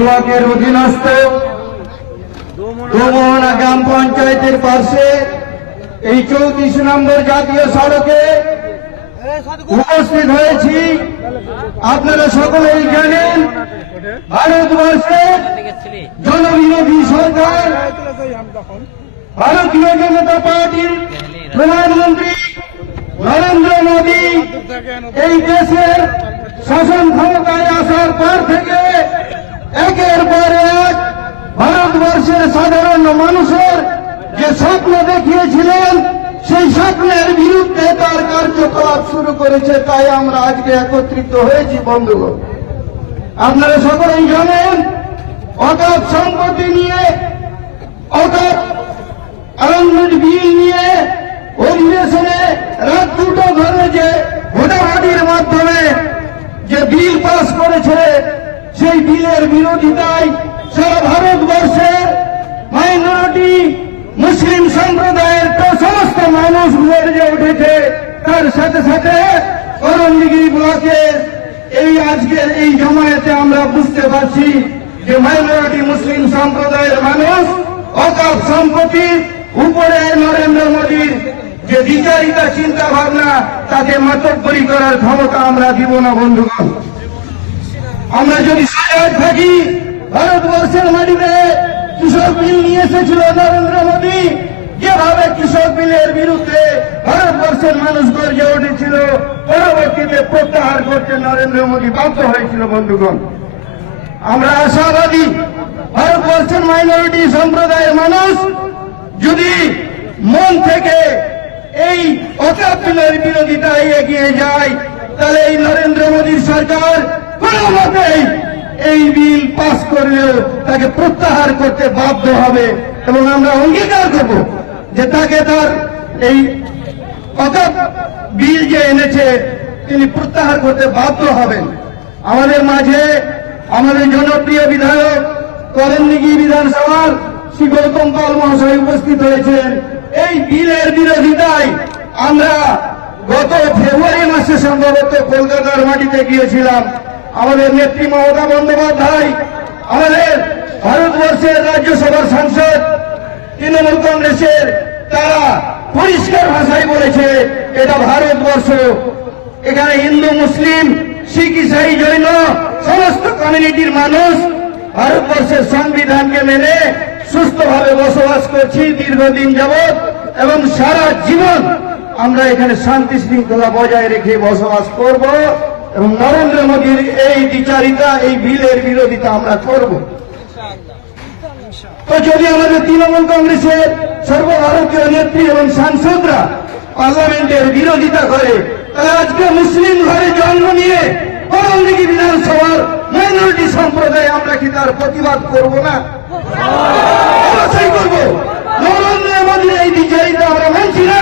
ব্লকের অধীনস্থ দোমোহনা গ্রাম পঞ্চায়েতের পাশে এই চৌত্রিশ নম্বর জাতীয় সড়কে উপস্থিত হয়েছি। আপনারা সকলেই জানেন ভারতবর্ষের জনবিরোধী সরকার, ভারতীয় জনতা পার্টির প্রধানমন্ত্রী নরেন্দ্র মোদী এই দেশের শাসন ক্ষমতায় আসার পর থেকে একের পর এক ভারতবর্ষের সাধারণ মানুষের যে স্বপ্ন দেখিয়েছিলেন, সেই স্বপ্নের বিরুদ্ধে তার কার্যকলাপ শুরু করেছে, তাই আমরা আজকে একত্রিত হয়েছি, বন্ধুগণ। আপনারা সকলেই জানেন অকাপ সম্পত্তি নিয়ে অকাপ অ্যামেন্ডমেন্ট বিল নিয়ে অধিবেশনে রাত দুটো ধরে যে ভোটাভুটির মাধ্যমে যে বিল পাস করেছে সেই বিলের বিরোধিতায় সারা ভারতবর্ষের মাইনরিটি মুসলিম সম্প্রদায়ের তো সমস্ত মানুষ গর্জে উঠেছে। তার সাথে সাথে করণদিঘি ব্লকের এই আজকের এই জমায়েতে আমরা বুঝতে পারছি যে মাইনরিটি মুসলিম সম্প্রদায়ের মানুষ অকাপ সম্পত্তি উপরে নরেন্দ্র মোদীর যে বিচারিতা চিন্তা ভাবনা তাকে মাতব্বরি করার ক্ষমতা আমরা দিব না, বন্ধুগণ। আমরা যদি সজাগ থাকি, ভারতবর্ষের মাটিতে কৃষক বিল নিয়ে এসেছিল নরেন্দ্র মোদী। যেভাবে কৃষক বিলের বিরুদ্ধে ভারতবর্ষের মানুষ গর্জে উঠেছিল, পরবর্তীতে প্রত্যাহার করতে নরেন্দ্র মোদী বাধ্য হয়েছিল, বন্ধুগণ। আমরা আশাবাদী, ভারতবর্ষের মাইনরিটি সম্প্রদায়ের মানুষ যদি মন থেকে এই অকাপিলের বিরোধিতায় এগিয়ে যায়, তাহলে এই নরেন্দ্র মোদীর সরকার কোনো এই বিল পাস করলেও তাকে প্রত্যাহার করতে বাধ্য হবে এবং আমরা অঙ্গীকার করব যে তাকে তার এই অকাপ বিল যে এনেছে, তিনি প্রত্যাহার করতে বাধ্য হবেন। আমাদের মাঝে আমাদের জনপ্রিয় বিধায়ক করেনদিঘি বিধানসভার? শ্রী গৌতম পাল মহাশয় উপস্থিত হয়েছেন। এই বিলের বিরোধিতায় আমরা গত ফেব্রুয়ারি মাসে সম্ভবত কলকাতার মাটিতে গিয়েছিলাম। আমাদের নেত্রী মমতা বন্দ্যোপাধ্যায়, আমাদের ভারতবর্ষের রাজ্যসভার সাংসদ, তৃণমূল কংগ্রেসের তারা পরিষ্কার ভাষায় বলেছে, এটা ভারতবর্ষ। এখানে হিন্দু, মুসলিম, শিখ, ইসাই, জৈন, সমস্ত কমিউনিটির মানুষ ভারতবর্ষের সংবিধানকে মেনে সুস্থভাবে বসবাস করছি দীর্ঘদিন যাবৎ এবং সারা জীবন আমরা এখানে শান্তি শৃঙ্খলা বজায় রেখে বসবাস করব। এবং নরেন্দ্র মোদীর এই বিচারিতা, এই বিলের বিরোধিতা আমরা করব। তো যদি আমাদের তৃণমূল কংগ্রেসের সর্বভারতীয় নেত্রী এবং সাংসদরা পার্লামেন্টের বিরোধিতা করে, তাহলে আজকে মুসলিম ঘরে জন্ম নিয়ে করণদিঘি বিধানসভার মাইনরিটি সম্প্রদায় আমরা কি তার প্রতিবাদ করব না? অবশ্যই করব। নরেন্দ্র মোদীর এই বিচারিতা আমরা মানছি না।